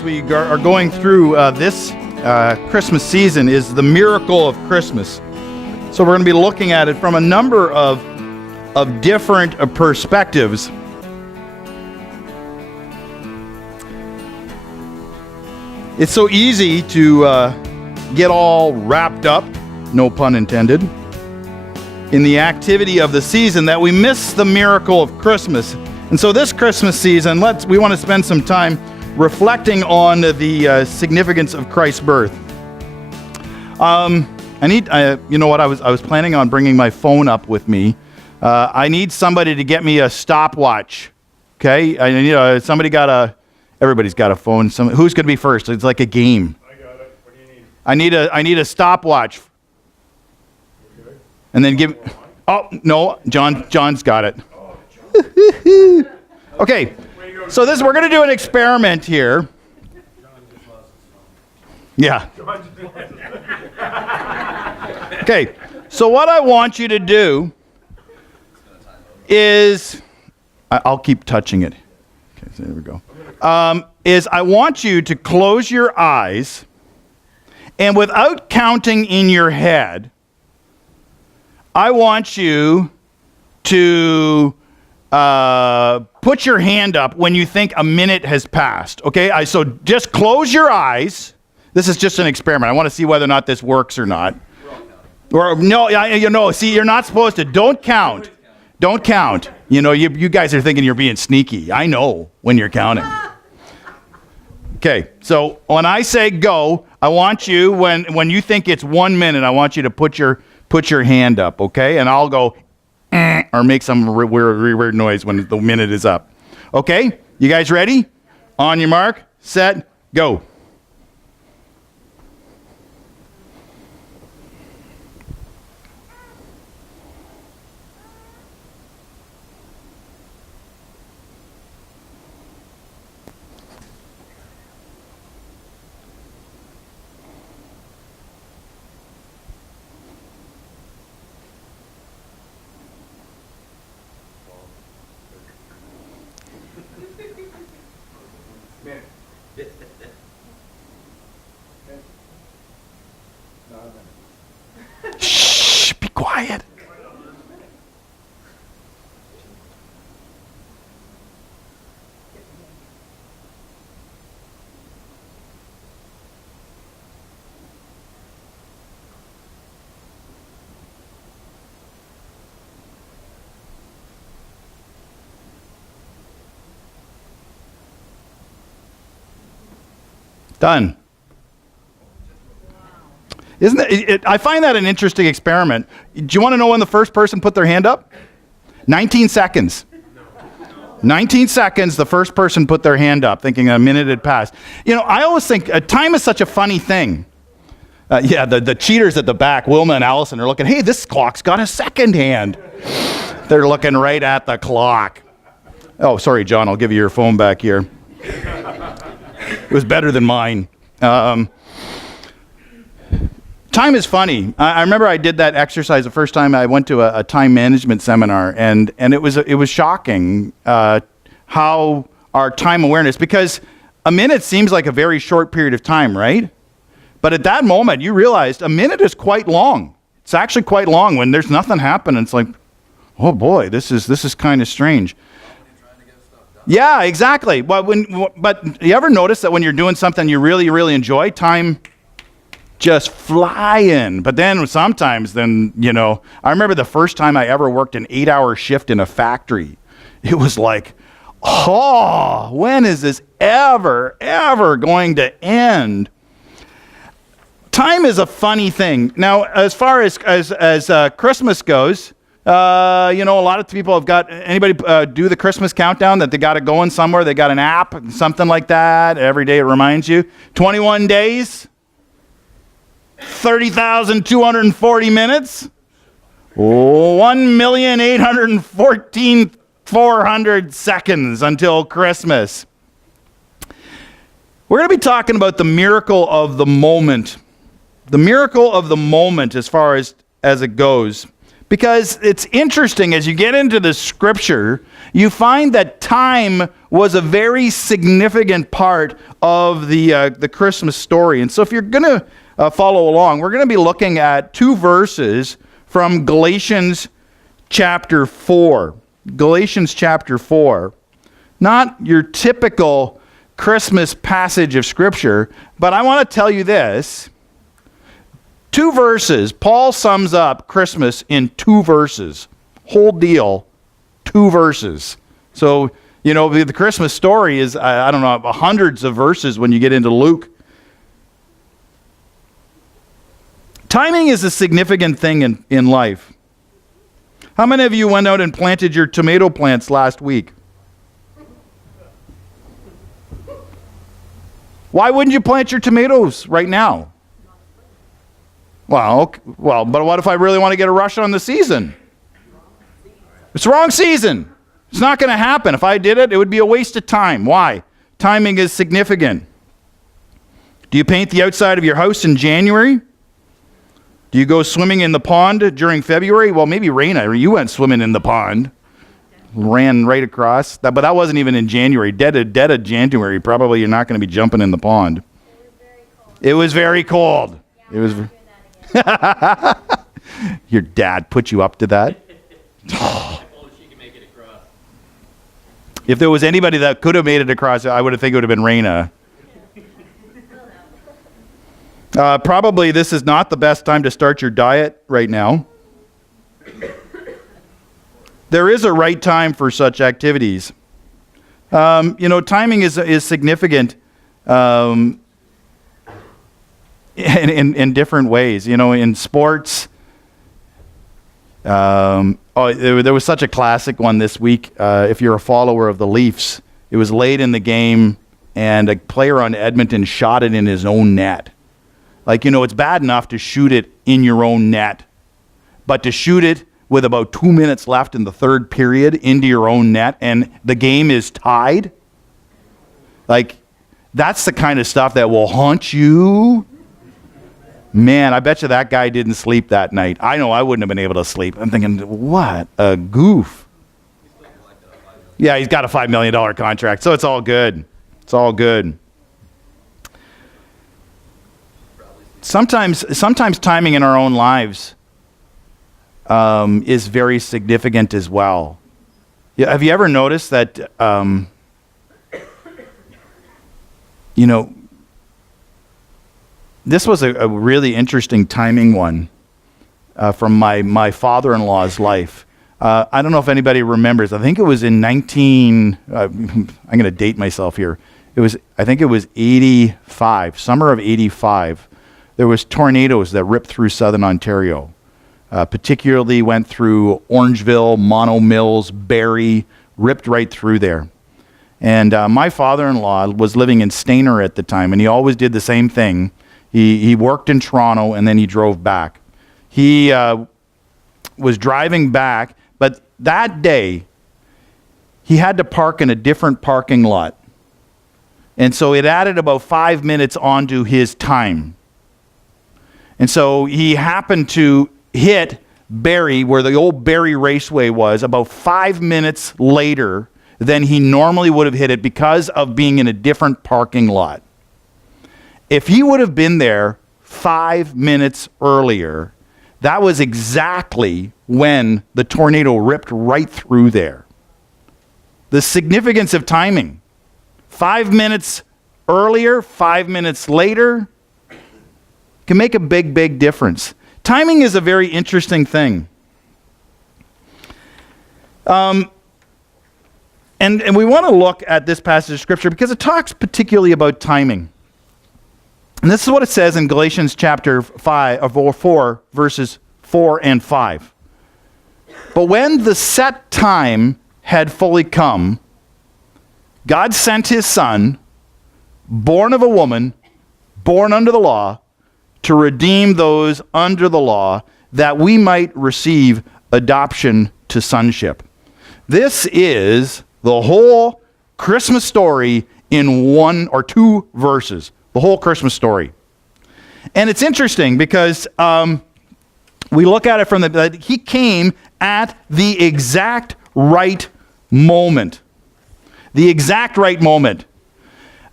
as we are going through this Christmas season is the miracle of Christmas. So we're going to be looking at it from a number of different perspectives. It's so easy to get all wrapped up, no pun intended, in the activity of the season that we miss the miracle of Christmas. And so this Christmas season, we want to spend some time reflecting on the significance of Christ's birth. You know what? I was planning on bringing my phone up with me. I need somebody to get me a stopwatch. Okay, I need everybody's got a phone. Who's going to be first? It's like a game. I got it. What do you need? I need a stopwatch. Okay. And then give. Oh no, John's got it. Oh, John. Okay, so we're going to do an experiment here. Yeah. Okay, so what I want you to do is, I'll keep touching it. Okay, so there we go. Is I want you to close your eyes, and without counting in your head, I want you to put your hand up when you think a minute has passed. Okay, so just close your eyes. This is just an experiment. I want to see whether or not this works or not. Or no, see, you're not supposed to. Don't count. Don't count. You know, you guys are thinking you're being sneaky. I know when you're counting. Okay, so when I say go, I want you, when you think it's 1 minute, I want you to put your hand up, okay? And I'll go, or make some weird noise when the minute is up. Okay, you guys ready? On your mark, set, go. Shh, be quiet. Done. Isn't it? I find that an interesting experiment. Do you want to know when the first person put their hand up? 19 seconds. 19 seconds, the first person put their hand up, thinking a minute had passed. You know, I always think time is such a funny thing. The cheaters at the back, Wilma and Allison, are looking, hey, this clock's got a second hand. They're looking right at the clock. Oh, sorry, John, I'll give you your phone back here. It was better than mine. Time is funny. I remember I did that exercise the first time I went to a time management seminar, and it was shocking how our time awareness, because a minute seems like a very short period of time, right? But at that moment, you realized a minute is quite long. It's actually quite long when there's nothing happening. It's like, oh boy, this is kind of strange. Yeah, exactly. But you ever notice that when you're doing something you really, really enjoy, time just flying? But then sometimes, I remember the first time I ever worked an 8-hour shift in a factory. It was like, oh, when is this ever going to end? Time is a funny thing. Now, as far as Christmas goes, a lot of people have got, anybody do the Christmas countdown that they got it going somewhere? They got an app, something like that. Every day it reminds you. 21 days, 30,240 minutes, 1,814,400 seconds until Christmas. We're going to be talking about the miracle of the moment. The miracle of the moment as far as it goes. Because it's interesting, as you get into the scripture, you find that time was a very significant part of the Christmas story. And so if you're going to follow along, we're going to be looking at two verses from Galatians chapter 4. Galatians chapter 4. Not your typical Christmas passage of scripture, but I want to tell you this. Two verses. Paul sums up Christmas in two verses. Whole deal, two verses. So, you know, the Christmas story is, I don't know, hundreds of verses when you get into Luke. Timing is a significant thing in life. How many of you went out and planted your tomato plants last week? Why wouldn't you plant your tomatoes right now? Well, but what if I really want to get a rush on the season? It's the wrong season. It's not going to happen. If I did it, it would be a waste of time. Why? Timing is significant. Do you paint the outside of your house in January? Do you go swimming in the pond during February? Well, maybe Raina, you went swimming in the pond. Ran right across. But that wasn't even in January. Dead of January, probably you're not going to be jumping in the pond. It was very cold. It was. Your dad put you up to that? If there was anybody that could have made it across, I would have think it would have been Raina. Probably this is not the best time to start your diet right now. There is a right time for such activities. Timing is significant in different ways. You know, in sports, there was such a classic one this week. If you're a follower of the Leafs, it was late in the game, and a player on Edmonton shot it in his own net. Like, you know, it's bad enough to shoot it in your own net, but to shoot it with about 2 minutes left in the third period into your own net, and the game is tied, like, that's the kind of stuff that will haunt you. Man, I bet you that guy didn't sleep that night. I know I wouldn't have been able to sleep. I'm thinking, what a goof. Yeah, he's got a $5 million contract, so it's all good. It's all good. Sometimes timing in our own lives is very significant as well. Yeah, have you ever noticed that, this was a really interesting timing one from my father-in-law's life. I don't know if anybody remembers. I think it was in I'm going to date myself here. I think it was 85, summer of 85. There was tornadoes that ripped through southern Ontario. Particularly went through Orangeville, Mono Mills, Barrie, ripped right through there. And my father-in-law was living in Stayner at the time, and he always did the same thing. He worked in Toronto, and then he drove back. He was driving back, but that day, he had to park in a different parking lot. And so it added about 5 minutes onto his time. And so he happened to hit Barrie, where the old Barrie Raceway was, about 5 minutes later than he normally would have hit it because of being in a different parking lot. If he would have been there 5 minutes earlier, that was exactly when the tornado ripped right through there. The significance of timing. 5 minutes earlier, 5 minutes later, can make a big, big difference. Timing is a very interesting thing. And we want to look at this passage of Scripture because it talks particularly about timing. And this is what it says in Galatians chapter 4, verses 4 and 5. But when the set time had fully come, God sent his Son, born of a woman, born under the law, to redeem those under the law, that we might receive adoption to sonship. This is the whole Christmas story in 1 or 2 verses. The whole Christmas story. And it's interesting because we look at it from that he came at the exact right moment. The exact right moment.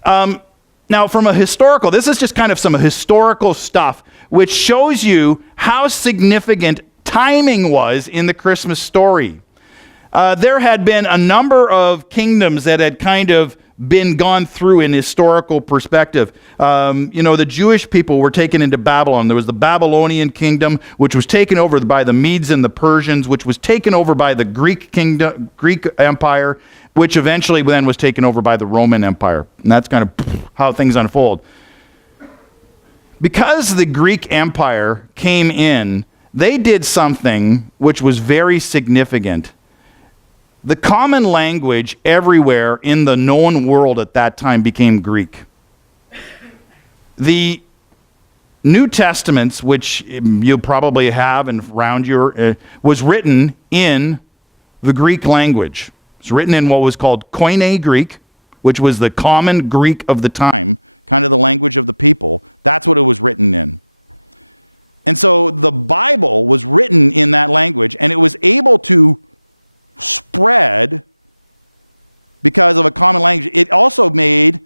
Now, from a historical, this is just kind of some historical stuff, which shows you how significant timing was in the Christmas story. There had been a number of kingdoms that had kind of been gone through in historical perspective. The Jewish people were taken into Babylon. There was the Babylonian kingdom, which was taken over by the Medes and the Persians, which was taken over by the Greek Empire, which eventually then was taken over by the Roman Empire. And that's kind of how things unfold. Because the Greek Empire came in, they did something which was very significant. The common language everywhere in the known world at that time became Greek. The New Testaments, which you probably have and around your, was written in the Greek language. It's written in what was called Koine Greek, which was the common Greek of the time, kind of the language of the people. That's what it was written in. And so the Bible was written in that language, and it was able to spread because of a common language. It also made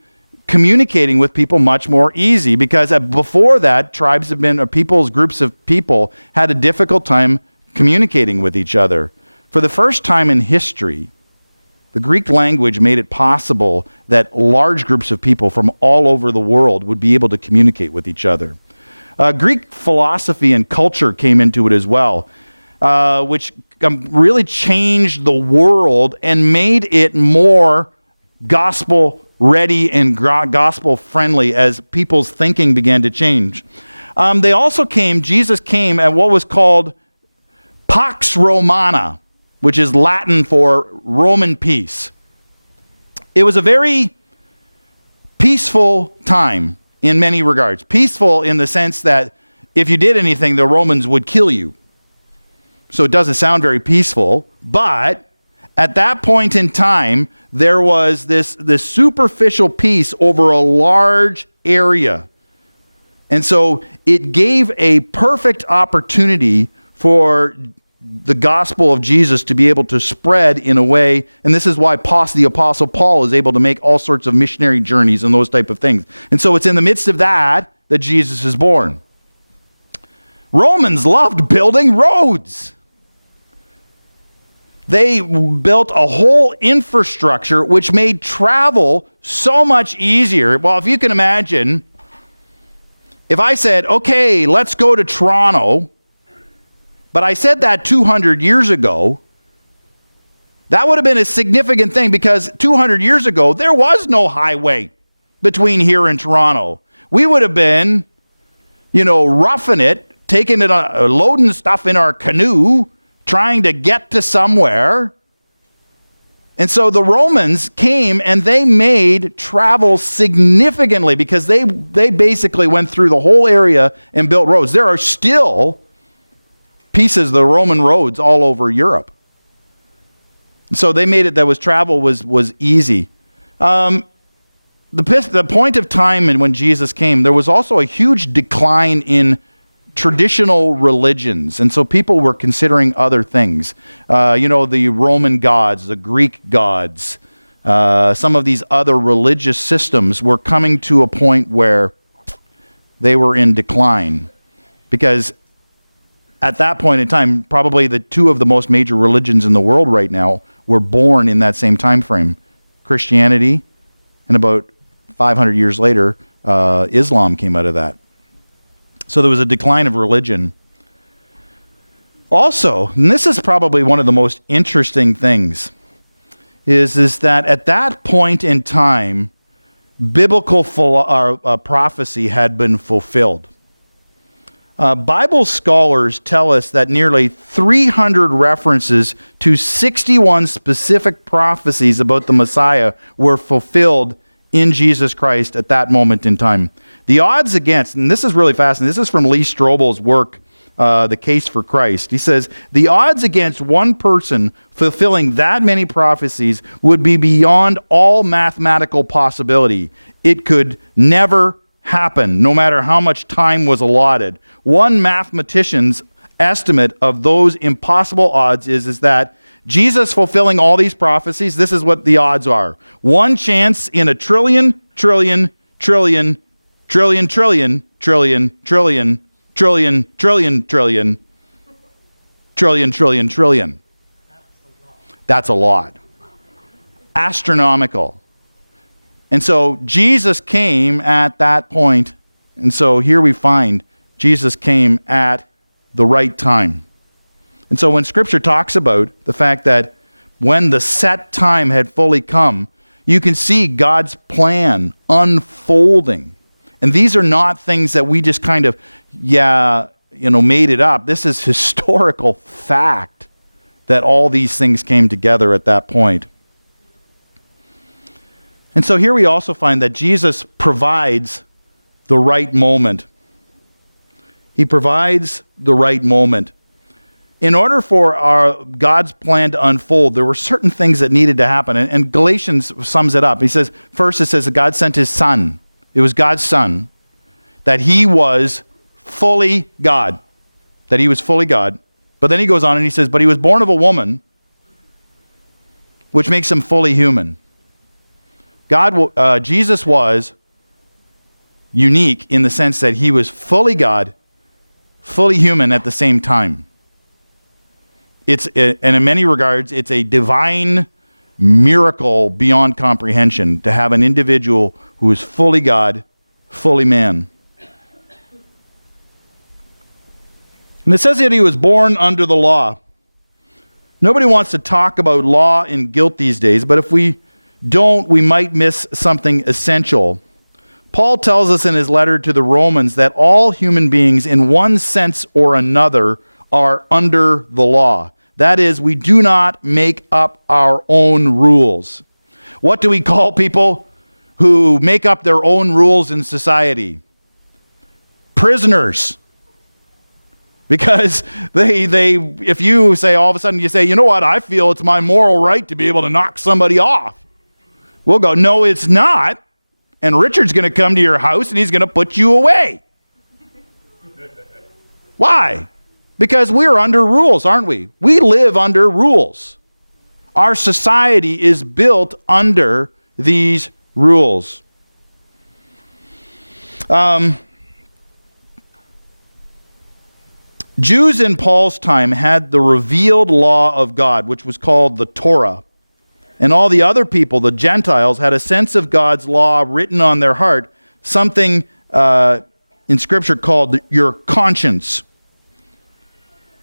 communicating with people much more easy, because before that, groups of people had a difficult time communicating with each other. For the first time in history, the Greek language made it possible that large groups of people from all over the world would be able to communicate with each other. Greek philosophy and culture came into it as well, which really changed the world and made it more gospel ready and gospel friendly as people's thinking began to change. Jesus came at what was called Pax Romana, which is Latin for Roman peace. It was a very peaceful time in many regards. Peaceful in the sense that if you did anything, the Romans would kill you. So it doesn't sound very peaceful, but at that point in time, there was this superficial peace over a large area. And so it gave a perfect opportunity for the gospel of Jesus to be able to spread in a way, and this is why the Apostle Paul is able to make all sorts of missionary journeys and those type of things. And so it's in the midst of that Jesus is born. Romans loved building roads. They built a whole infrastructure which made travel so much easier. Well, if you can imagine, if I said, okay, let's go to Toronto, but I said that 200 years ago, that would have been a significant thing, because 200 years ago, there was no highway between here and Toronto. We would have been, roughing it, taking it, loading stuff in our canoe, trying to get to somewhere. And so the Romans came and they made travel significantly, because they basically went through the whole area and built roads. There are still pieces of the Roman roads all over Europe. So they made it that travel was easy. The point of time and when Jesus came, there was also a huge decline in traditional religions, and so people were considering other things. The Roman gods, the Greek gods, some of these other religious systems were coming to a point where they were in decline, because at that point in time, probably the two of the most major religions in the world right now were born in that same time frame. Christianity, and about 500 years later, Islam came out of that. So there was a decline of religion. Also, and this is probably one of the most interesting things, is that at that point in time, biblical prophecy had been fulfilled. Bible scholars tell us that nearly 300 references to 61 specific prophecies about the Messiah were fulfilled in Jesus Christ at that moment in time. The odds against, and this is really fascinating, this is from Lee Strobel's work, The Case for Christ. He says, the odds against one person fulfilling that many prophecies would be beyond all mathematical possibility. It could never happen, no matter how much time was allotted. One mathematician's estimate of those impossible odds is that Jesus fulfilling all these prophecies, this is what the odds are. 1 chance in a trillion, trillion, trillion, trillion, trillion, trillion, trillion, trillion, trillion, trillion, trillion, trillion, trillion. That's a lot. Astronomical. And so Jesus came at that point. And so here we find Jesus came at the right time. And so when Scripture talks about the fact that when the set time had fully come, you can see God's plan unfolding. And these are not things that we just kind of, made it up. This is historical fact that all these things came together at that point. And so here we also find that Jesus provides the right moment. He provides the right moment. In order for God's plan to unfold, there were certain things that needed to happen. And Galatians sums it up. He says, first it says that God sent his Son. It was God's Son. That he was fully God. That he was fully God. But then he goes on and he says, but he was born of a woman, which makes him fully human. Jesus was unique in the sense that he was fully God, fully human at the same time. And in many regards, it's a divine miracle beyond comprehension to have an individual who is fully God, fully man. And it says that he was born under the law. Nobody wants to talk about law and guilt these days, but if we don't, we might miss something essential. Paul tells us in his letter to the Romans that all human beings, in one sense or another, are under the law. That is, we do not make up our own rules. What do we call people who make up their own rules in society? Prisoners. Because if you say all of a sudden, you say, you know what, I feel it's my moral right to be able to knock somebody off. We'll go, no, it's not. And Richard's going to come to your house and he's going to put you away. Why? Because we're under rules, aren't we? We live under rules. Our society is built under these rules. Jews in Paul's time had the revealed law of God, which was called the Torah. And all the other people, the Gentiles, had a sense of God's law written on their heart, something in Scripture called your conscience.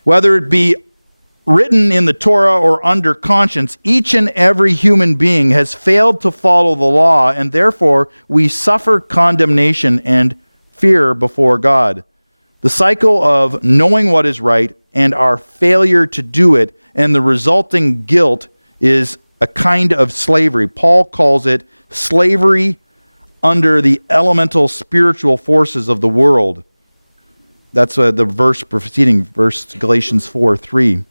Whether it be written in the Torah or under conscience, each and every human being has failed to follow the law, and therefore we suffer condemnation and fear before God. The cycle of knowing what is right and our failure to do it and the resulting guilt is a kind of slavery. Paul calls it slavery under the elemental spiritual forces of the world. That's the verse preceding Galatians 4:3.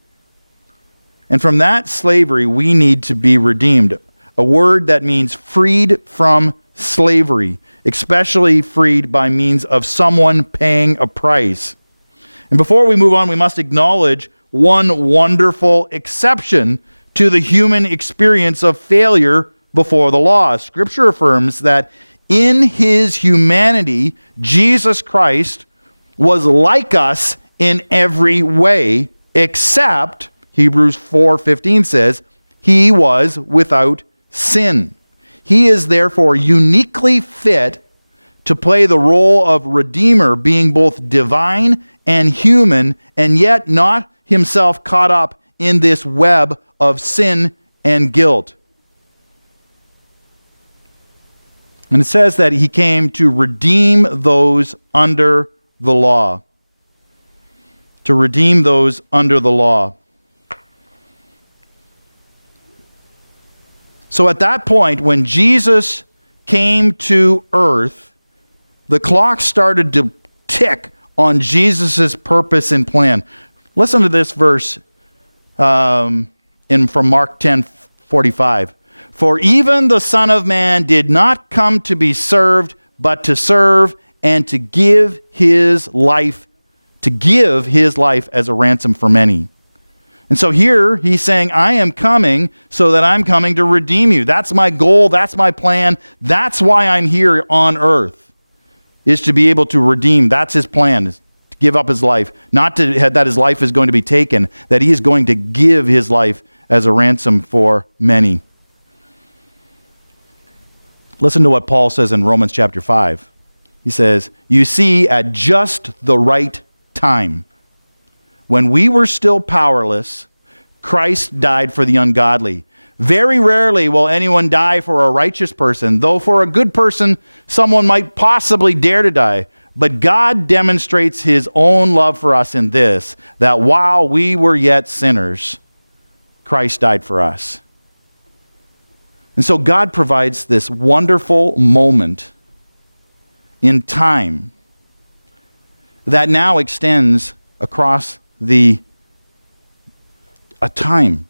And from that slavery, we need to be redeemed. A word that means freed from slavery, especially freed by means of someone paying a price. And before we move on, we must acknowledge one wonderful exception to the human experience of failure before the law. Scripture affirms that in his humanity, Jesus Christ was like us in every way, except, Hebrews 4:15 says, he was without sin. He is therefore uniquely fit to play the role of Redeemer, being both divine and human, and yet not himself caught up in this web of sin and guilt. And it says that he came to redeem those under the law. To redeem those under the law. So at that point, when Jesus came to earth, the clock started to tick on Jesus' purpose and plan. Listen to this verse from Mark 10:45. For even the Son of Man did not come to be served, but to serve and to give his life to give his life as a ransom for many. And so here he's saying, I am coming so that I'm coming to redeem you. That's my goal. That's my plan. That's why I'm here on earth, is to be able to redeem. That's his plan, is to give up his life. Not that his life is going to be taken, that he is going to give his life as a ransom for many. Listen to what Paul says in Romans chapter 5. He says, you see, at just the right time, when we were still powerless, Christ died for the ungodly. Very rarely will anyone die for a righteous person, though for a good person, someone might possibly dare to die. But God demonstrates his own love for us in this, that while we were yet sinners, Christ died for us. And so God provides this wonderful moment in time that now extends across a time.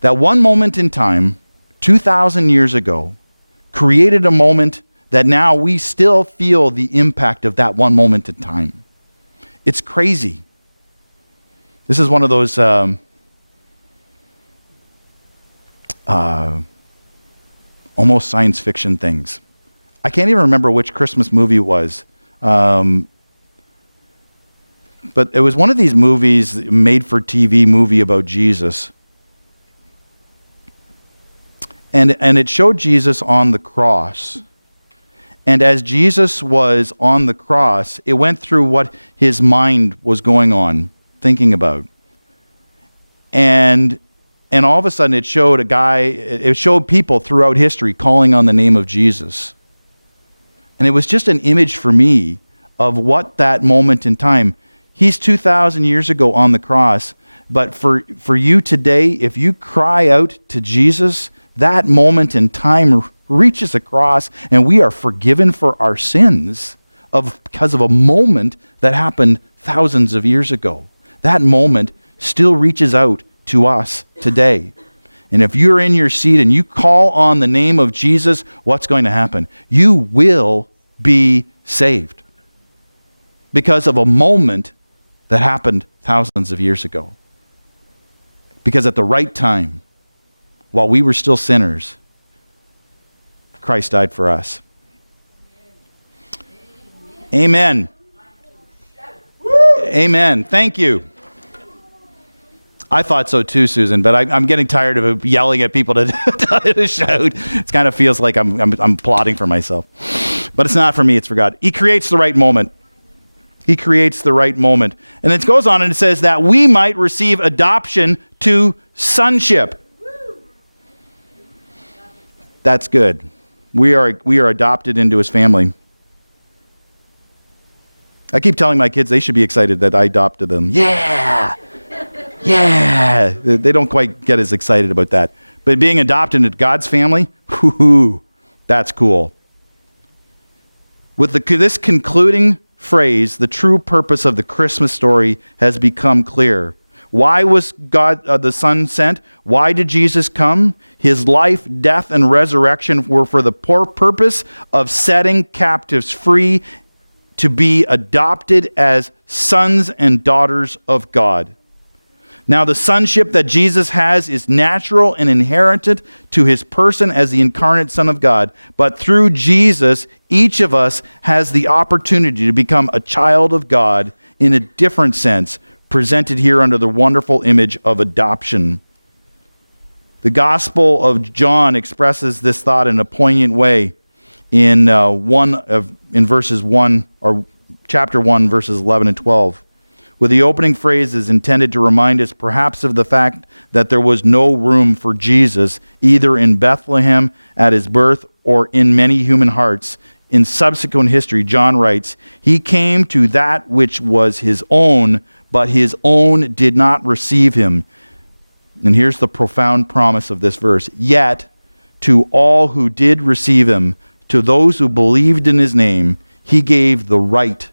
That one moment in time, 2,000 years ago, created a moment that now we still feel the impact of that one moment in time. It's crazy. This is one of those almost science fiction things. I can't even remember which Christmas movie it was. But it was one of these movies, made-for-TV movie about Jesus. And it showed Jesus on the cross. And as Jesus was on the cross, it went through what his mind was going on, thinking about. And all of a sudden it showed it showed people throughout history calling on the name of Jesus. And it was just an image for me of what that moment in time. He's 2,000 years ago on the cross. But for you today, if you cry out to Jesus, that moment in time reaches across, and we are forgiven for our sins because of a moment that happened thousands of years ago. That moment still reaches out to us today. And if you're in your seat and you call on the name of Jesus, what's going to happen? You will be saved because of a moment that happened thousands of years ago. Because at the right time, while we were still sinners, Christ died for us. Amen. Amen. Thank you. I thought so too, Susan, but I'm getting tired of yelling at people to shout. It kind of feels like I'm plotting for myself. But it's not for me, it's for God. He creates the right moment. He creates the right moment. And it goes on and it says that we might receive adoption to sonship. That's good. We are adopted into his family. I keep telling my kids they should be excited that I adopted them. Yeah! Yeah! They don't quite get as excited about that. But being adopted into God's family, that's cool. With this concluding phrase, the true purpose of the Christmas story has become clear. Why was God the Son sent? Why did Jesus come? His life, death, and resurrection were for the purpose of setting captives free to be adopted as sons and daughters of God. Now, the sonship that Jesus has is natural and inherent to his person as the incarnate Son of God. But through Jesus, each of us has the opportunity to become a child of God in a different sense, presented here under the wonderful image of adoption. The Gospel of John expresses this thought in a poignant way in chapter 1, verses 11 and 12. With the opening phrase is intended to remind us perhaps of the fact that there was no room for Jesus either in Bethlehem at his birth or in many human hearts. In subsequent history, John writes, "He came to that which was his own, but his own did not receive him." And here's the profound promise of this verse. "Yet to all who did receive him, to those who believed in his name, he gave the right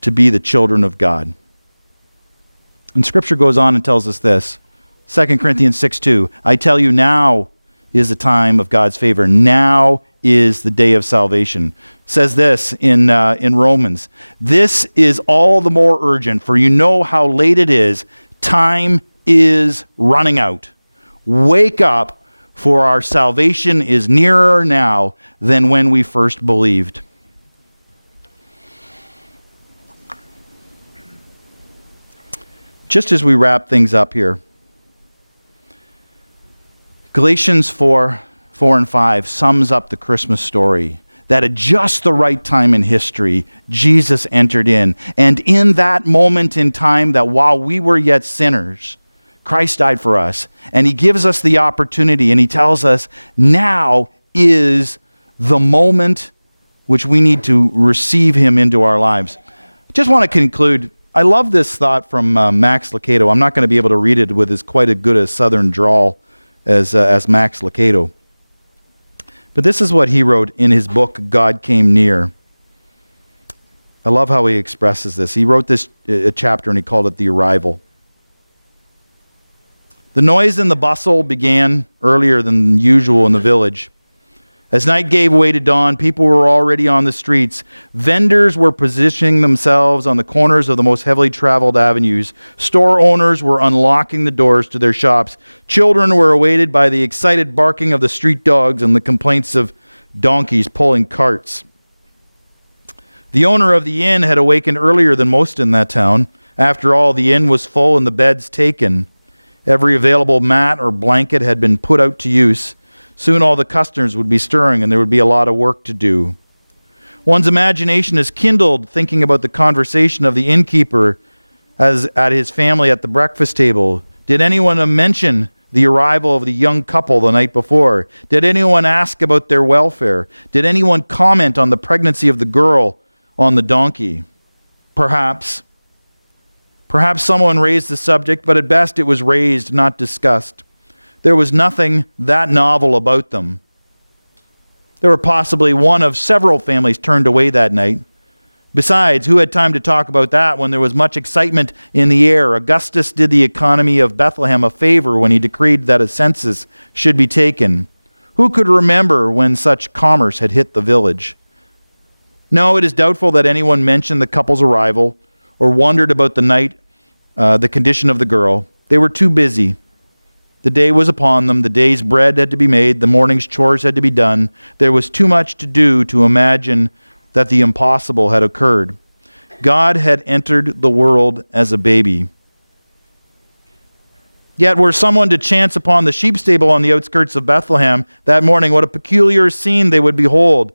to be the children of God." And Scripture goes on and tells us this. 2 Corinthians 6:2, "I tell you, now is the time of God's favor. Now is the day of salvation. It says this in Romans. This is all the more urgent, for you know how late it is. Time is running out. Wake up, for our salvation is nearer now than when we first believed. Just as we wrap things up here, Galatians 4 and 5 sums up the Christmas story, that at just the right time in history, Jesus entered in. And in that moment in time, that while we were yet sinners, Christ died for us. And he gives us the opportunity, and he tells us, now is the moment which we need to receive him into our lives. I just want to conclude. I love this thought from Max Lucado. I'm not going to be able to read it with as quite a good a southern drawl as Max Lucado. But this is what he wrote in his book, God Came Near. I love how he expresses this. He wrote this a chapter and he called it The Arrival. The noise and the bustle began earlier than usual in the village. As night gave way to dawn, people were already on the streets. Vendors were positioning themselves on the corners of the most heavily traveled avenues. Store owners were unlocking the doors to their shops. Children were awaited by the excited barking of the street dogs and the complaints of donkeys pulling carts. The owner of the inn had awakened earlier than most in that town. After all, the inn was full and the beds taken. Every available mat or blanket had been put out to use. Soon all the customers would be stirring and there would be a lot of work to do. One's imagination is kindled thinking about the conversation of the innkeeper as at his family at the breakfast table. Did anyone mention the arrival of the young couple the night before? Did anyone ask about their welfare? Did anyone comment on the pregnancy of the girl on the donkey? Perhaps someone raised the subject, but at best it was raised, not discussed. There was nothing that novel about them. There were possibly one of several families turned away that night. Besides, who had time to talk about that when there was much excitement in the air? Augustus did the economy of Bethlehem a favor when he decreed that a census should be taken. Who could remember when such commerce had hit the village? No, it is doubtful that anyone mentioned the couple's arrival or wondered about the night, the condition of the girl. They were too busy. The day was upon them. The day's bread had to be made. The morning's chores had to be done. There was too much to do to imagine that the impossible had occurred. God had entered the world as a baby. Yet were someone to chance upon the sheep stable on the outskirts of Bethlehem that morning, what a peculiar scene they would behold.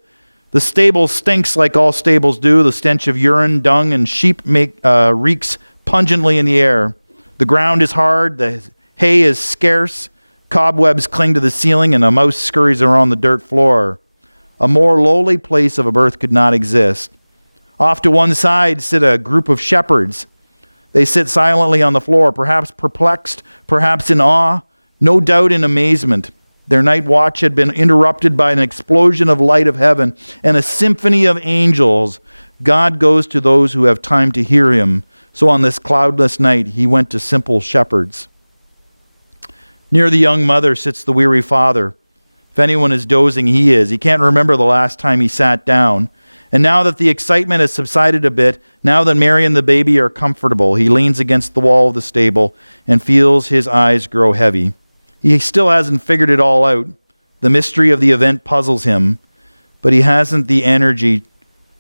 The stable stinks like all stables do. The stench of urine, dung, and sheep reeks pungently in the air. The ground is hard. The hay is scarce, cobwebs cling to the ceiling, and a mouse scurries around the dirt floor. A more lowly place of a birth could not exist. Off to one side sit a group of shepherds. They sit silently on the floor, perhaps perplexed, perhaps in awe, no doubt in amazement. Their night watch had been interrupted by an explosion of light of heaven and a symphony of angels. God goes to those who have time to hear him. So on this cloudless night, he went to simple shepherds. Near the young mother sits the weary father. If anyone is dozing, he is. He can't remember the last time he sat down. And now that the excitement has subsided a bit, now that Mary and the baby are comfortable, he leans against the wall of the stable and feels his eyes grow heavy. He still hasn't figured it all out. The mystery of the event puzzles him, but he hasn't the energy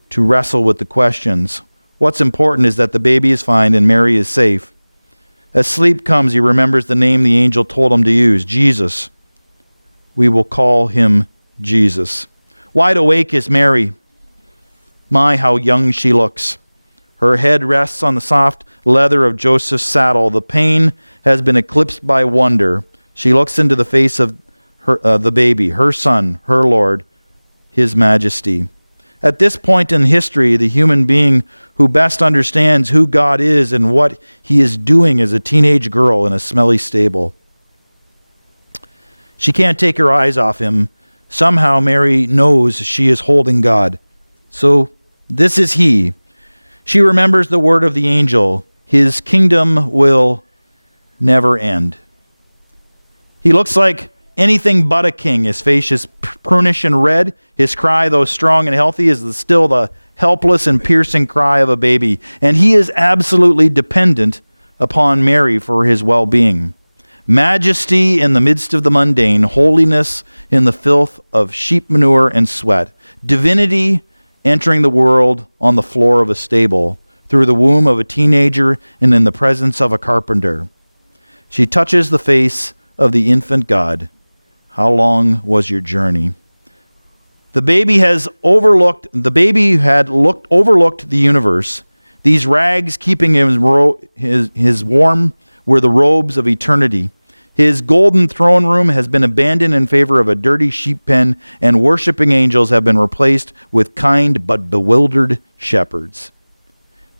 to wrestle with the questions. What's important is that the baby is fine and Mary is safe. As sleep comes, he remembers the name the angel told him to use, Jesus. We will call him Jesus. Wide awake is Mary. My, how young she looks. Her head rests on the soft leather of Joseph's saddle. The pain has been eclipsed by wonder. She looks into the face of the baby, her son, her Lord, his majesty. At this point in history, the human being who best understands who God is and what he is doing is a teenage girl in a smelly stable. She can't take her eyes off him. Somehow Mary knows she is holding God. So this is he. She remembers the word of the angel. His kingdom will never end. He looks like anything but a king. His face is prunish and red. His cry, though strong and healthy, is still the helpless and piercing cry of a baby. And he is absolutely dependent upon Mary for his well-being. Majesty in the midst of the mundane, holiness in the filth of sheep manure and sweat, divinity entering the world on the floor of a stable, through the womb of a teenager and in the presence of a carpenter. She touches the face of the infant God. How long was your journey? The baby had overlooked the universe. These rags keeping his warm were the robes of eternity. His golden throne room has been abandoned in favor of a dirty sheep pen, and worshiping angels have been replaced with kind but bewildered shepherds.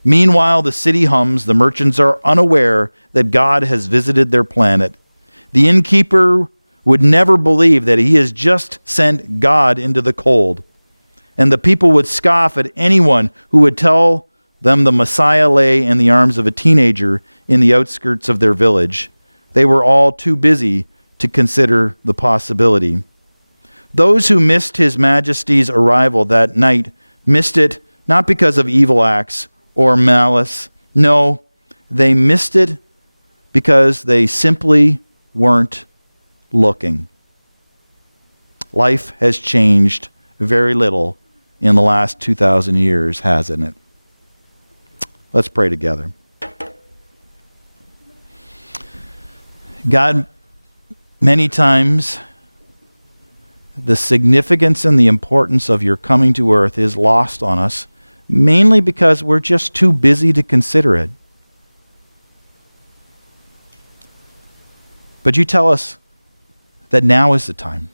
Meanwhile, the city hums. The merchants are unaware that God has visited their planet. The innkeeper would never believe that he has just sent God into the cold. And the people would scoff at anyone who would tell them the Messiah lay in the arms of a teenager in the outskirts of their village. They were all too busy to consider the possibility. Those who missed His Majesty's arrival that night missed it not because of evil acts or malice. No, they missed it because they simply weren't looking. Life has changed very little in the last 2,000 years, hasn't it? Let's pray together. God, many times the significance and the importance of your coming to earth is lost on us, mainly because we're just too busy to consider it. But you tell us that now is the time.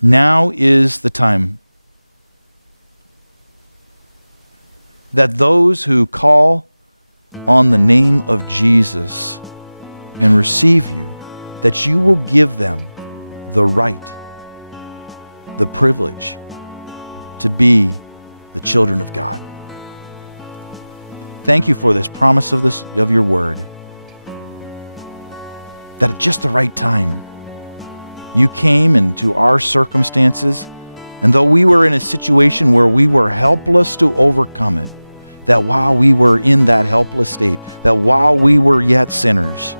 Now is the time that those who call on the name of Jesus and receive you, that you will give them the right, the privilege to be the children of God. Thank you for this promise of your word, that at just the right time, you came into our circumstances, and though we were in a situation where we were helpless to overcome it, that while we were in that helpless state, that while we were yet sinners,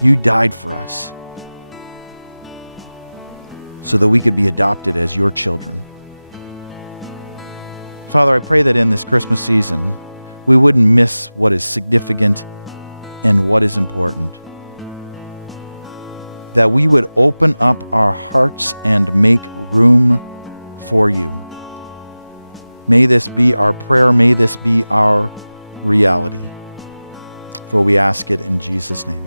you died for us so that we could be adopted as your children. Father, I pray that in this Christmas season, we wouldn't miss what is significant and what is important. That we would open up our hearts and make room for you. May this be our prayer. May this be our reality. For we ask it in Jesus' name.